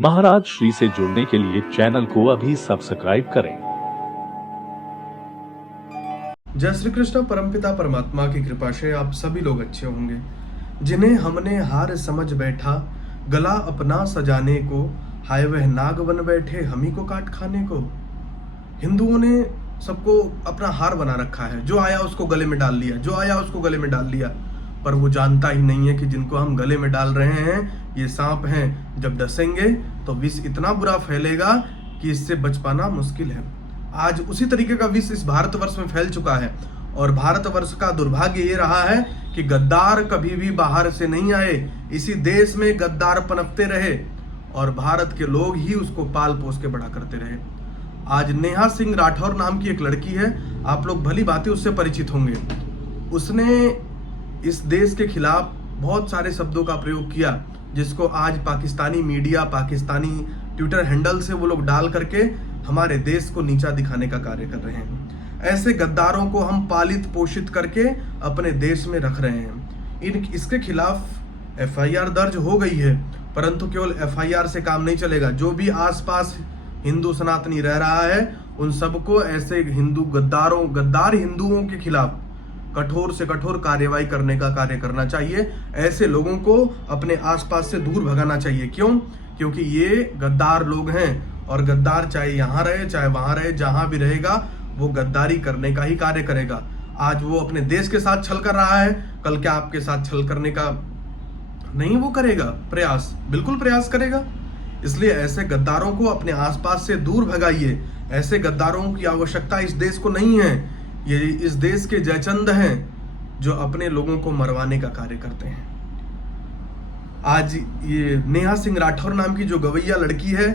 महाराज श्री से जुड़ने के लिए चैनल को अभी सब्सक्राइब करें। जय श्री कृष्ण। परमपिता परमात्मा की कृपा से आप सभी लोग अच्छे होंगे। जिन्हें हमने हार समझ बैठा, गला अपना सजाने को, हाय वह नाग बन बैठे हम ही को काट खाने को। हिंदुओं ने सबको अपना हार बना रखा है। जो आया उसको गले में डाल लिया, जो आया उसको गले में डाल लिया। पर वो जानता ही नहीं है कि जिनको हम गले में डाल रहे हैं ये सांप हैं। जब डसेंगे तो विष इतना बुरा फैलेगा कि इससे बच पाना मुश्किल है। आज उसी तरीके का विष इस भारतवर्ष में फैल चुका है और भारतवर्ष का दुर्भाग्य ये रहा है कि गद्दार कभी भी बाहर से नहीं आए। इसी देश में गद्दार पनपते रहे और भारत के लोग ही उसको पाल पोस के बड़ा करते रहे। आज नेहा सिंह राठौर नाम की एक लड़की है, आप लोग भली भांति उससे परिचित होंगे। उसने इस देश के खिलाफ बहुत सारे शब्दों का प्रयोग किया, जिसको आज Pakistani media, Pakistani Twitter handle से वो लोग डाल करके हमारे देश को नीचा दिखाने का कार्य कर रहे हैं। ऐसे गद्दारों को हम पालित पोषित करके अपने देश में रख रहे हैं। इसके खिलाफ एफआईआर दर्ज हो गई है, परंतु केवल एफआईआर से काम नहीं चलेगा। जो भी आसपास हिंदू सनातनी रह रहा है उन सबको ऐसे गद्दार हिंदुओं के खिलाफ कठोर से कठोर कार्यवाही करने का कार्य करना चाहिए। ऐसे लोगों को अपने आसपास से दूर भगाना चाहिए। क्यों? क्योंकि ये गद्दार लोग हैं और गद्दार चाहे यहाँ रहे चाहे वहां रहे, जहां भी रहेगा वो गद्दारी करने का ही कार्य करेगा। आज वो अपने देश के साथ छल कर रहा है, कल क्या आपके साथ छल करने का नहीं वो करेगा प्रयास? बिल्कुल प्रयास करेगा। इसलिए ऐसे गद्दारों को अपने आसपास से दूर भगाइए। ऐसे गद्दारों की आवश्यकता इस देश को नहीं है। ये इस देश के जयचंद हैं जो अपने लोगों को मरवाने का कार्य करते हैं। आज ये नेहा सिंह राठौर नाम की जो गवैया लड़की है,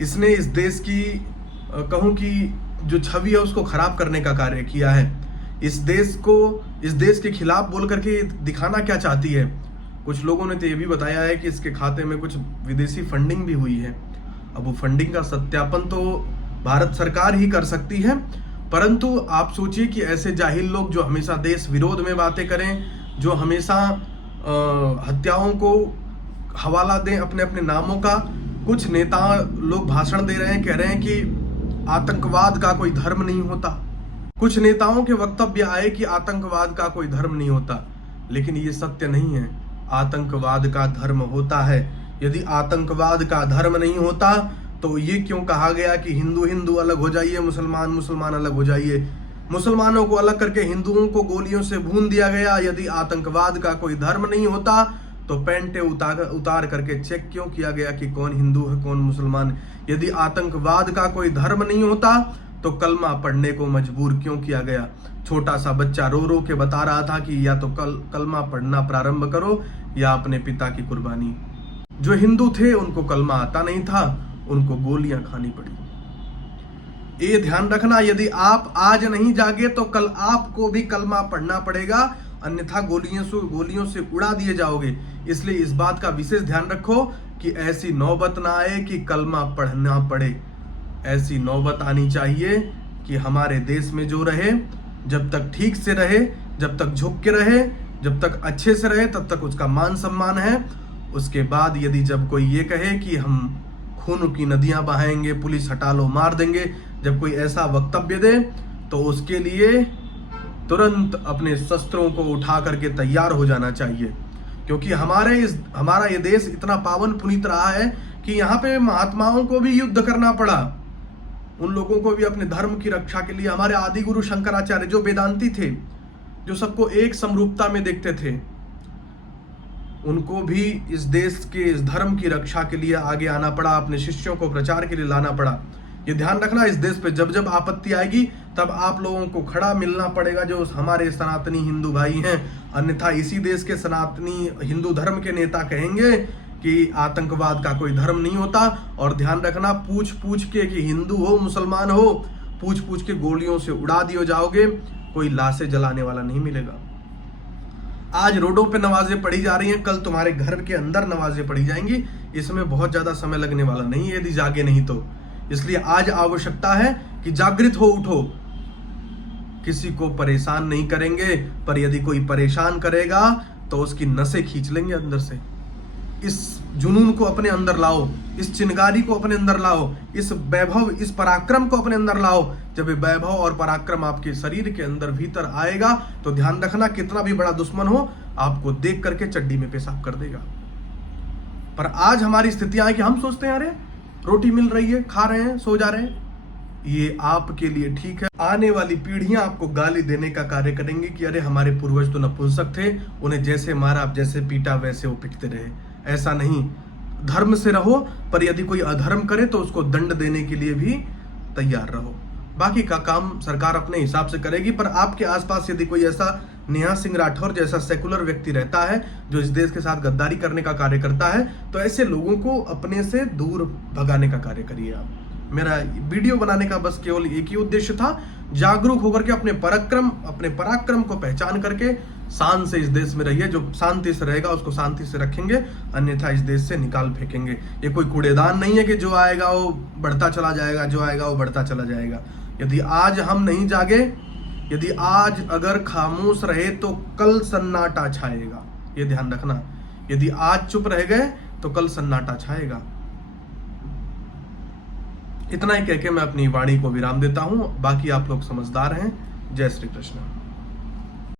इसने इस देश की कहूं कि जो छवि है उसको खराब करने का कार्य किया है। इस देश के खिलाफ बोल करके दिखाना क्या चाहती है? कुछ लोगों ने तो ये भी बताया है कि इसके खाते में कुछ विदेशी फंडिंग भी हुई है। अब वो फंडिंग का सत्यापन तो भारत सरकार ही कर सकती है, परंतु आप सोचिए कि ऐसे जाहिल लोग जो हमेशा देश विरोध में बातें करें, जो हमेशा हत्याओं को हवाला दें अपने अपने नामों का। कुछ नेता लोग भाषण दे रहे हैं, कह रहे हैं कि आतंकवाद का कोई धर्म नहीं होता। कुछ नेताओं के वक्तव्य आए कि आतंकवाद का कोई धर्म नहीं होता, लेकिन ये सत्य नहीं है। आतंकवाद का धर्म होता है। यदि आतंकवाद का धर्म नहीं होता तो ये क्यों कहा गया कि हिंदू हिंदू अलग हो जाइए, मुसलमान मुसलमान अलग हो जाइए? मुसलमानों को अलग करके हिंदुओं को गोलियों से भून दिया गया। यदि आतंकवाद का कोई धर्म नहीं होता तो पैंटे उतार करके चेक क्यों किया गया कि कौन हिंदू है कौन मुसलमान? यदि आतंकवाद का कोई धर्म नहीं होता तो कलमा पढ़ने को मजबूर क्यों किया गया? छोटा सा बच्चा रो रो के बता रहा था कि या तो कलमा पढ़ना प्रारंभ करो या अपने पिता की कुर्बानी। जो हिंदू थे उनको कलमा आता नहीं था, उनको गोलियां खानी पड़ी। ये ध्यान रखना, यदि आप आज नहीं जागे तो कल आपको भी कलमा पढ़ना पड़ेगा, अन्यथा गोलियों से उड़ा दिए जाओगे। इसलिए इस बात का विशेष ध्यान रखो कि ऐसी नौबत ना आए कि कलमा पढ़ना पड़े। ऐसी नौबत आनी चाहिए कि हमारे देश में जो रहे, जब तक ठीक से रहे, जब तक झुक के रहे, जब तक अच्छे से रहे, तब तक उसका मान सम्मान है। उसके बाद यदि जब कोई ये कहे कि हम खून की नदियां बहाएंगे, पुलिस हटा लो, मार देंगे, जब कोई ऐसा वक्तव्य दे तो उसके लिए तुरंत अपने शस्त्रों को उठा करके तैयार हो जाना चाहिए। क्योंकि हमारा ये देश इतना पावन पुनीत रहा है कि यहाँ पे महात्माओं को भी युद्ध करना पड़ा। उन लोगों को भी अपने धर्म की रक्षा के लिए हमारे आदि गुरु शंकराचार्य जो वेदांती थे, जो सबको एक समरूपता में देखते थे, उनको भी इस देश के इस धर्म की रक्षा के लिए आगे आना पड़ा, अपने शिष्यों को प्रचार के लिए लाना पड़ा। ये ध्यान रखना, इस देश पे जब जब आपत्ति आएगी तब आप लोगों को खड़ा मिलना पड़ेगा जो हमारे सनातनी हिंदू भाई हैं। अन्यथा इसी देश के सनातनी हिंदू धर्म के नेता कहेंगे कि आतंकवाद का कोई धर्म नहीं होता। और ध्यान रखना, पूछ पूछ के कि हिंदू हो मुसलमान हो, पूछ पूछ के गोलियों से उड़ा दिए जाओगे, कोई लाशें जलाने वाला नहीं मिलेगा। आज रोडों पे नमाजें पढ़ी जा रही हैं, कल तुम्हारे घर के अंदर नमाजें पढ़ी जाएंगी। इसमें बहुत ज्यादा समय लगने वाला नहीं है यदि जागे नहीं तो। इसलिए आज आवश्यकता है कि जागृत हो उठो। किसी को परेशान नहीं करेंगे, पर यदि कोई परेशान करेगा तो उसकी नसें खींच लेंगे अंदर से। इस जुनून को अपने अंदर लाओ, इस चिंगारी को अपने अंदर लाओ, इस वैभव, इस पराक्रम को अपने अंदर लाओ। जब ये वैभव और पराक्रम आपके शरीर के अंदर भीतर आएगा तो ध्यान रखना, कितना भी बड़ा दुश्मन हो आपको देख करके चड्डी में पेशाब कर देगा। पर आज हमारी स्थितियां है कि हम सोचते हैं अरे रोटी मिल रही है, खा रहे हैं, सो जा रहे हैं। ये आपके लिए ठीक है। आने वाली पीढ़ियां आपको गाली देने का कार्य करेंगी कि अरे हमारे पूर्वज तो नपुंसक थे, उन्हें जैसे मारा, जैसे पीटा वैसे वो पिटते रहे। ऐसा नहीं, धर्म से रहो, पर यदि कोई अधर्म करे तो उसको दंड देने के लिए भी तैयार रहो। बाकी का काम सरकार अपने हिसाब से करेगी। पर आपके आसपास यदि कोई ऐसा नेहा सिंह राठौर जैसा सेकुलर व्यक्ति रहता है जो इस देश के साथ गद्दारी करने का कार्य करता है, तो ऐसे लोगों को अपने से दूर भगाने का कार्य करिए आप। मेरा वीडियो बनाने का बस केवल एक ही उद्देश्य था, जागरूक होकर के अपने पराक्रम को पहचान करके शान से इस देश में रहिए। जो शांति से रहेगा उसको शांति से रखेंगे, अन्यथा इस देश से निकाल फेंकेंगे। ये कोई कूड़ेदान नहीं है कि जो आएगा वो बढ़ता चला जाएगा, जो आएगा वो बढ़ता चला जाएगा। यदि आज हम नहीं जागे, यदि आज अगर खामोश रहे तो कल सन्नाटा छाएगा। ये ध्यान रखना, यदि आज चुप रह गए तो कल सन्नाटा छाएगा। इतना ही कहकर मैं अपनी वाणी को विराम देता हूं। बाकी आप लोग समझदार हैं। जय श्री कृष्ण।